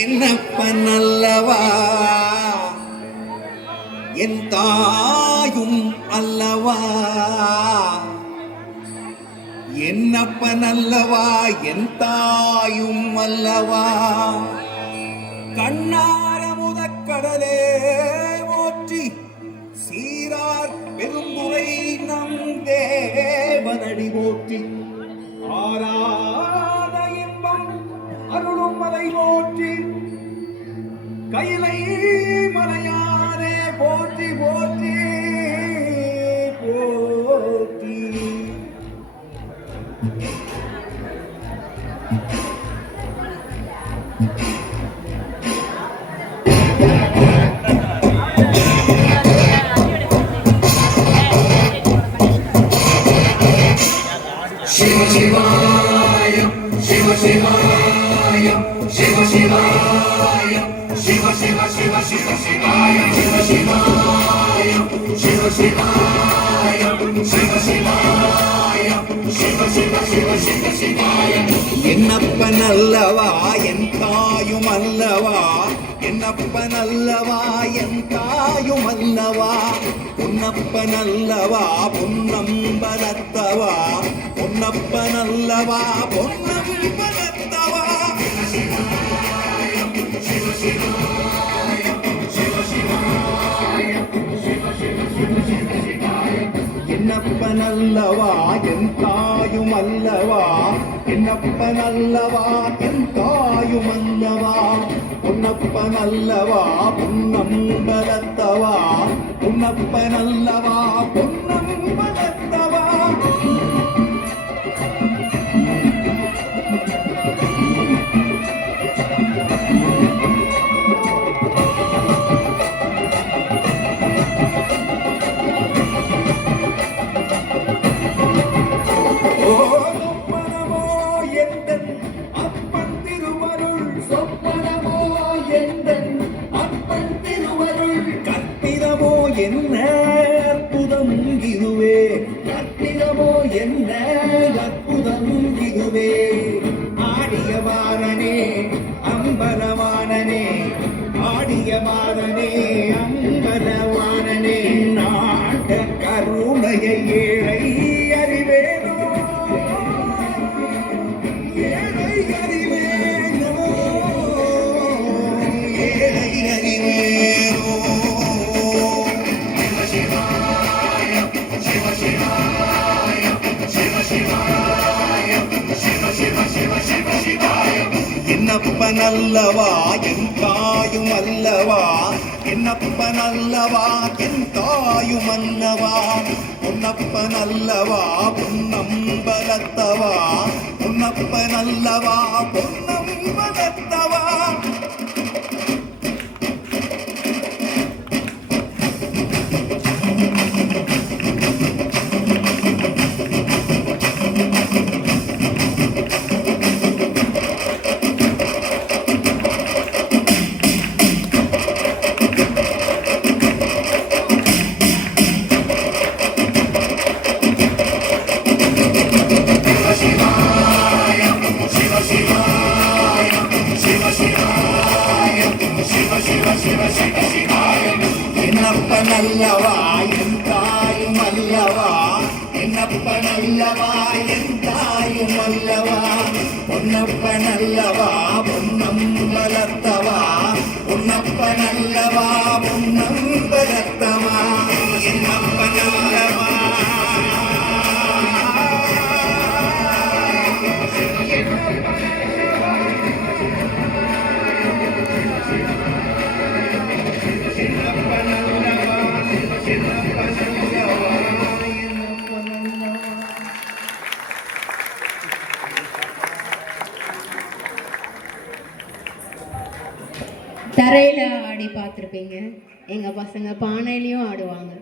என்னப்பனல்லவா என் தாயும் அல்லவா, என்னப்பனல்லவா என் தாயும் அல்லவா. கண்ணார முதக்கடலே போற்றி சீரார் பெருந்துரை நம் தேவனடி போற்றி, ஆராத இன்பம் அருளும் மலை போற்றி, கையிலை மலையானே போற்றி போற்றி போற்றி. சிவ சிவாய சிவ சிவாய சிவ சிவாய சிவ சிவ சிவ சிவ சிவாய சிவ சிவாய சிவ சிவாய சிவ சிவாய சிவ சிவ சிவ சிவ சிவாய. என்னப்பனல்லவா என் தாயும் அல்லவா, என்னப்பனல்லவா என் தாயும் அல்லவா, பொன்னப்பனல்லவா பொன்னம்பலத்தவா, பொன்னப்பனல்லவா பொன்னம்பலத்தவா. என்னப்பனல்லவா என் தாயும் அல்லவா, என்னப்பனல்லவா என் தாயும் அல்லவா, பொன்னப்பனல்லவா பொன்னம்பலத்தவா, பொன்னப்பனல்லவா பொன்னம்பலத்தவா. என்ன அற்புதம் இதுவே, கற்பிதமோ என்ன அற்புதம் இதுவே. ஆடியவாரனே அம்பலவானனே, ஆடியவாரனே அம்பலவானனே, நாட்ட கருணையை ஏழை அறிவேனோ, ஏழை அறிவேனோ, ஏழை அறிவேனோ. என்னப்பனல்லவா என் தாயும் அல்லவா, என்னப்பனல்லவா என் தாயும் அல்லவா, பொன்னப்பனல்லவா பொன்னம்பலத்தவா, பொன்னப்பனல்லவா பொன்னம்பலத்தவா. என்னப்பனல்லவா என் தாயும் அல்லவா, என்னப்பனல்லவா என் தாயும் அல்லவா, பொன்னப்பனல்லவா பொன்னம்பலத்தவா, பொன்னப்பனல்லவா பொன்னம்பலத்தவா. என்னப்பனல்லவா தரையில் ஆடி பார்த்துருப்பீங்க, எங்கள் பசங்க பானையிலையும் ஆடுவாங்க.